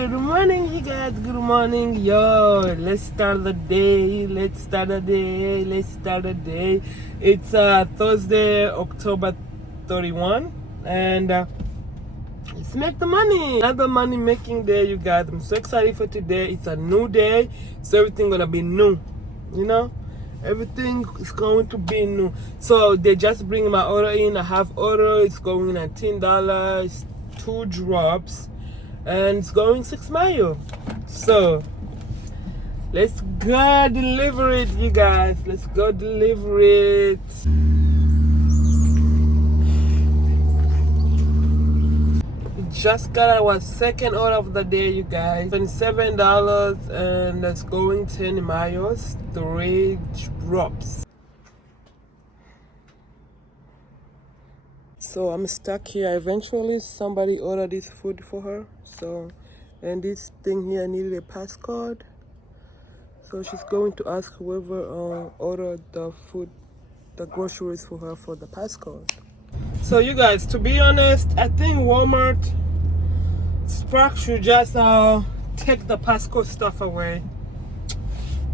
Good morning, you guys. Good morning, yo. Let's start the day. It's Thursday, October 31, and let's make the money. Another money making day, you guys. I'm so excited for today. It's a new day, so everything gonna be new. You know, everything is going to be new. So they just bring my order in. I have order. It's going $19, 2 drops. And it's going 6 miles. So let's go deliver it, you guys. Let's go deliver it. We just got our second order of the day, you guys. $27 and it's going 10 miles, 3 drops. So I'm stuck here. Eventually somebody ordered this food for her. So, and this thing here needed a passcode. So she's going to ask whoever ordered the food, the groceries for her for the passcode. So you guys, to be honest, I think Walmart, Spark should just take the passcode stuff away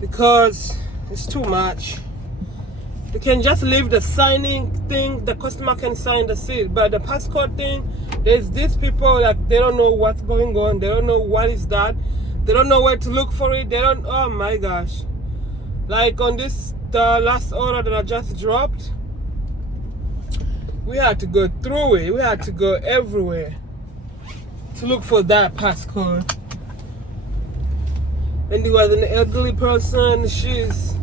because it's too much. You can just leave the signing thing, the customer can sign the seat, but the passcode thing, there's these people like they don't know what's going on, they don't know what is that, they don't know where to look for it, they don't, oh my gosh. Like on this, the last order that I just dropped, we had to go through it, we had to go everywhere to look for that passcode. And it was an elderly person, she's,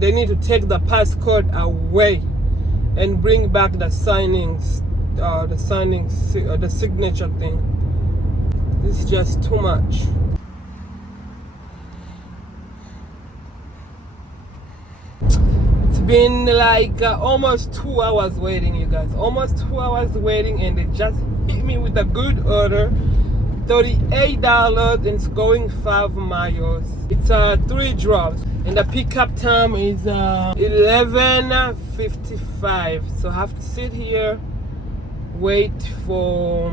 they need to take the passcode away and bring back the signings, the signature thing. This is just too much. It's been like almost 2 hours waiting, you guys. Almost 2 hours waiting, and they just hit me with a good order. $38 and it's going 5 miles. It's 3 drops. And the pickup time is 11:55. So I have to sit here, wait for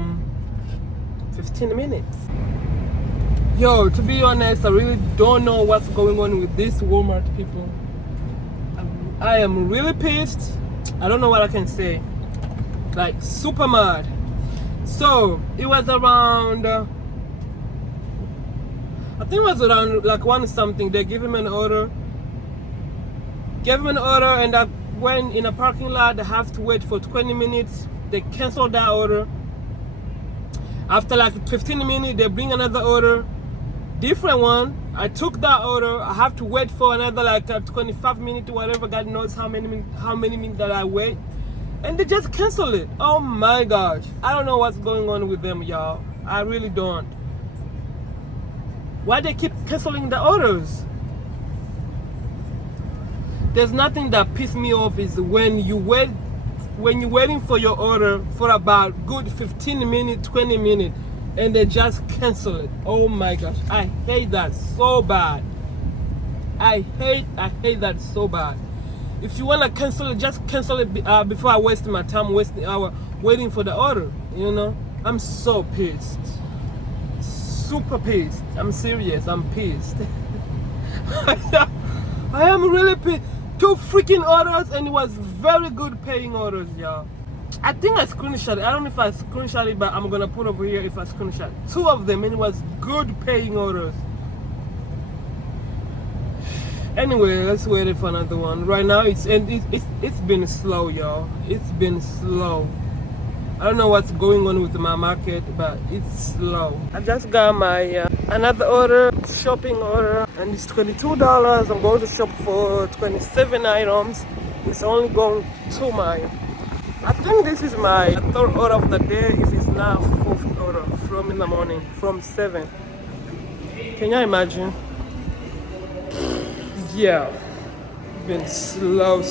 15 minutes. Yo, to be honest, I really don't know what's going on with these Walmart people. I am really pissed. I don't know what I can say. Like, super mad. So it was around I think it was around like 1 something. They gave him an order, and I went in a parking lot. I have to wait for 20 minutes. They canceled that order. After like 15 minutes, they bring another order, different one. I took that order. I have to wait for another like 25 minutes, whatever. God knows how many minutes that I wait, and they just cancel it. Oh my gosh, I don't know what's going on with them, y'all. I really don't. Why they keep canceling the orders? There's nothing that pisses me off is when you're waiting for your order for about good 15 minutes, 20 minutes, and they just cancel it. Oh my gosh, I hate that so bad. I hate that so bad. If you want to cancel it, just cancel it before I waste my time, wasting hour waiting for the order, you know? I'm so pissed. Super pissed. I'm serious, I'm pissed. I am really pissed. 2 freaking orders, and it was very good paying orders, y'all. I think I screenshot it. I don't know if I screenshot it, but I'm gonna put over here if I screenshot 2 of them, and it was good paying orders. Anyway, let's wait for another one. Right now it's been slow, y'all. It's been slow. I don't know what's going on with my market, but it's slow. I just got my another order, shopping order, and it's $22. I'm going to shop for 27 items. It's only going 2 miles. I think this is my 3rd order of the day. It is now 4th order from in the morning, from 7. Can you imagine? Yeah, been slow.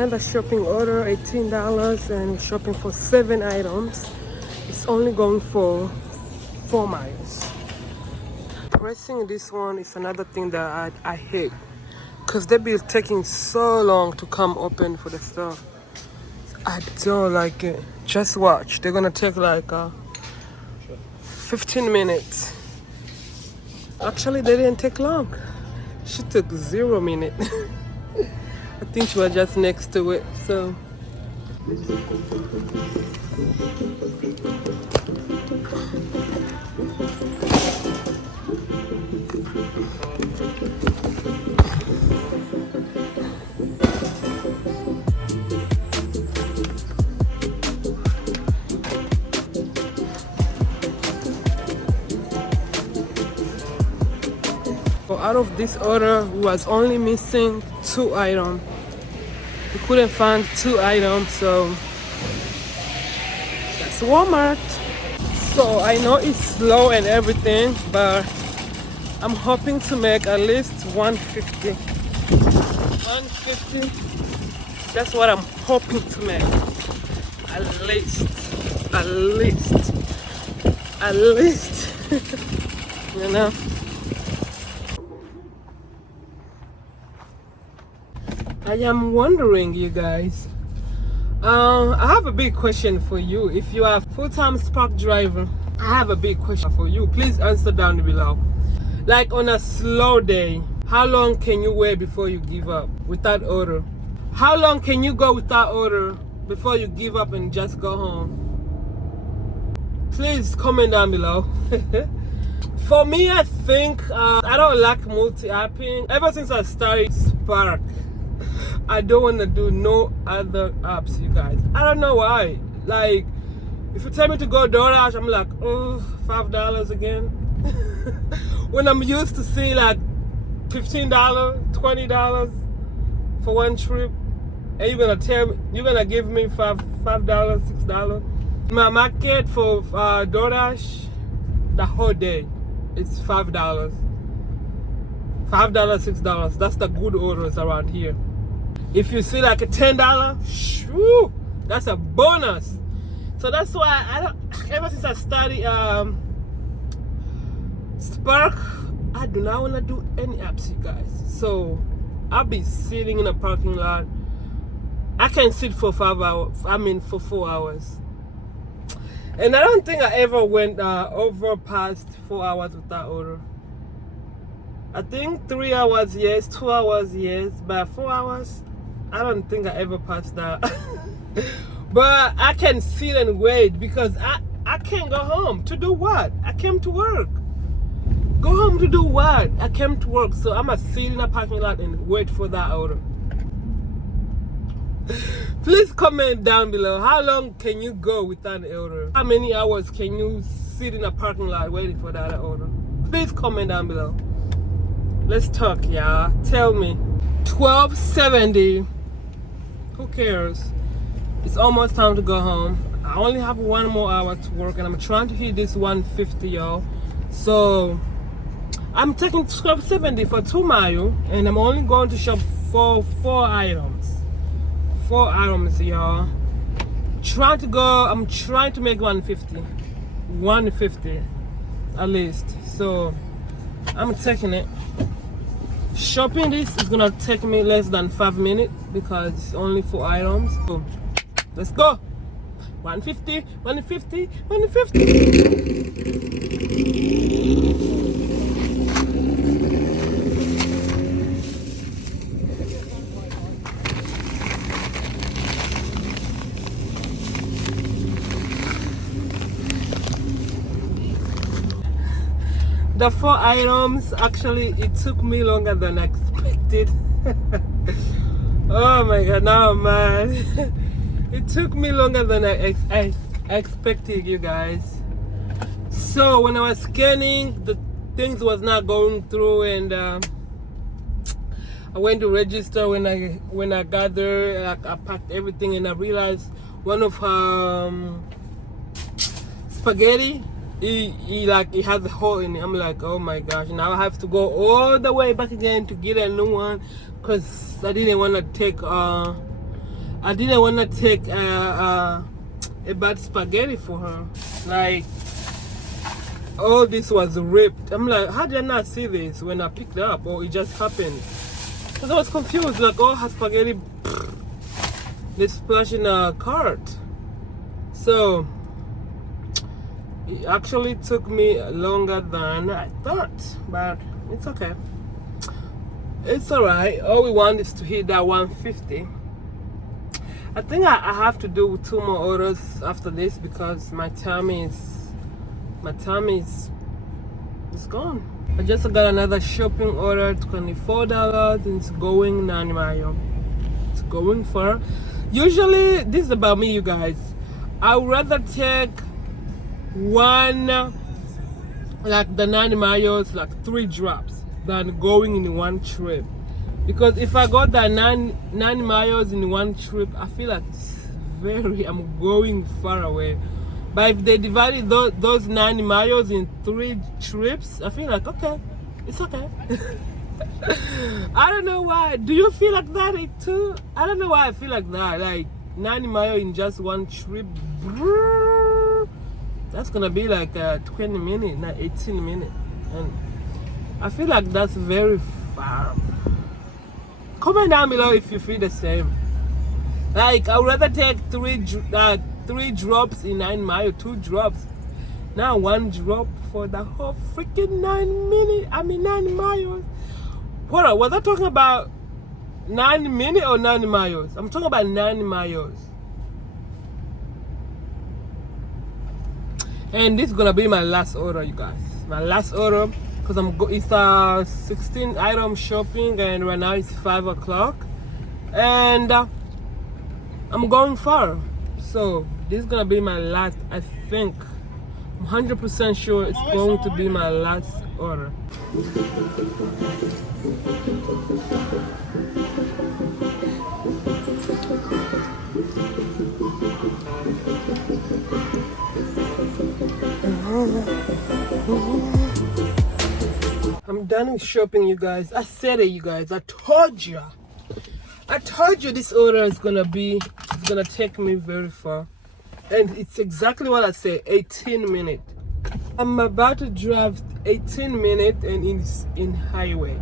another shopping order, $18, and shopping for 7 items. It's only going for 4 miles. Pressing this one is another thing that I hate, because they be taking so long to come open for the stuff. I don't like it. Just watch. They're gonna take like 15 minutes. Actually, they didn't take long. She took 0 minutes. I think she was just next to it, so. So out of this order, we was only missing 2 items. We couldn't find 2 items, so that's Walmart. So I know it's slow and everything, but I'm hoping to make at least 150. 150. That's what I'm hoping to make. At least. You know. I am wondering, you guys, I have a big question for you. If you are full-time SparkDriver, I have a big question for you. Please answer down below. Like on a slow day, how long can you wait before you give up without order? How long can you go without order before you give up and just go home? Please comment down below. For me, I think I don't like multi-apping. Ever since I started Spark, I don't want to do no other apps, you guys. I don't know why. Like, if you tell me to go DoorDash, I'm like, oh, $5 again. When I'm used to see like $15, $20 for one trip, and you're gonna give me $5, $6. My market for DoorDash, the whole day, it's $5. $5, $6. That's the good orders around here. If you see like a $10, shoo, that's a bonus. So that's why ever since I started Spark, I do not want to do any apps, you guys. So I'll be sitting in a parking lot. I can sit for 5 hours, for 4 hours. And I don't think I ever went over past 4 hours without order. I think 3 hours, yes, 2 hours, yes, but 4 hours, I don't think I ever passed that. But I can sit and wait because I can't go home. To do what? I came to work. Go home to do what? I came to work, so I'm gonna sit in a parking lot and wait for that order. Please comment down below. How long can you go without an order? How many hours can you sit in a parking lot waiting for that order? Please comment down below. Let's talk, y'all. Tell me. 12:70. Who cares? It's almost time to go home. I only have 1 more hour to work, and I'm trying to hit this 150, y'all. So I'm taking 12:70 for 2 miles, and I'm only going to shop for 4 items. 4 items, y'all. I'm trying to make 150. 150 at least. So I'm taking it. Shopping this is gonna take me less than 5 minutes because it's only 4 items. So let's go. 150, 150, 150. The 4 items, actually, it took me longer than I expected. Oh my god, now I'm mad. It took me longer than I expected, you guys. So when I was scanning, the things was not going through, and I went to register. When I got there, I packed everything, and I realized one of her spaghetti, it has a hole in it. I'm like, oh my gosh, now I have to go all the way back again to get a new one because I didn't want to take I didn't want to take a bad spaghetti for her. Like, all this was ripped. I'm like, how did I not see this when I picked it up? Or it just happened? Because I was confused. Like, all her spaghetti, they splashed in a cart. So, it actually took me longer than I thought. But it's okay. It's alright. All we want is to hit that 150. I think I have to do 2 more orders after this because my time is gone. I just got another shopping order, $24, and it's going 9 miles. It's going far. Usually, this is about me, you guys. I would rather take one, like the 9 miles, like 3 drops, than going in one trip. Because if I got that 9 miles in one trip, I feel like I'm going far away. But if they divided those 9 miles in 3 trips, I feel like, okay, it's okay. I don't know why. Do you feel like that too? I don't know why I feel like that. Like 9 miles in just one trip. That's gonna be like 20 minutes, not 18 minutes. And I feel like that's very far. Comment down below if you feel the same. Like, I would rather take 3 drops in 9 miles, 2 drops. Now 1 drop for the whole freaking 9 miles. Hold on, was I talking about 9 minutes or 9 miles? I'm talking about 9 miles. And this is gonna be my last order, you guys. My last order. Because it's a 16 item shopping, and right now it's 5 o'clock, and I'm going far. So this is gonna be my last. I think I'm 100% sure it's going to be my last order. I'm done with shopping, you guys. I said it, you guys. I told you this order is gonna take me very far. And it's exactly what I said, 18 minutes. I'm about to drive 18 minutes and it's in highway.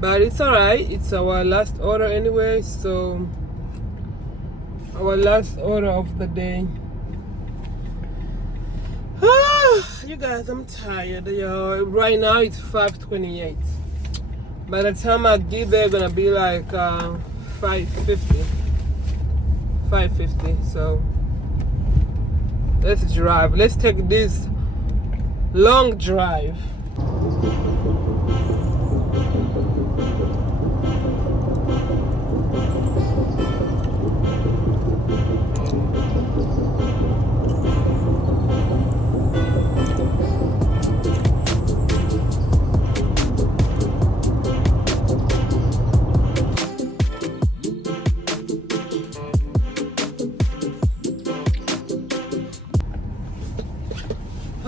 But it's alright. It's our last order anyway, so our last order of the day. You guys, I'm tired, y'all. Right now it's 5:28. By the time I get there, gonna be like 5:50. 5:50. So let's drive. Let's take this long drive.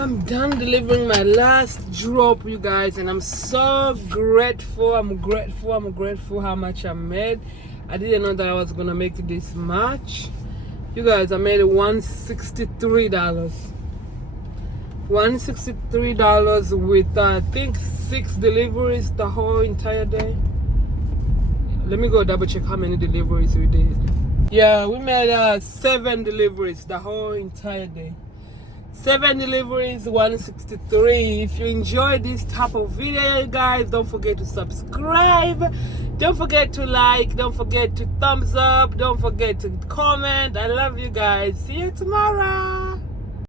I'm done delivering my last drop, you guys, and I'm so grateful. I'm grateful how much I made. I didn't know that I was gonna make this much. You guys, I made $163. $163 with I think 6 deliveries the whole entire day. Let me go double check how many deliveries we did. Yeah, we made 7 deliveries the whole entire day. 7 deliveries, $163. If you enjoy this type of video, guys, don't forget to subscribe. Don't forget to like. Don't forget to thumbs up. Don't forget to comment. I love you guys. See you tomorrow.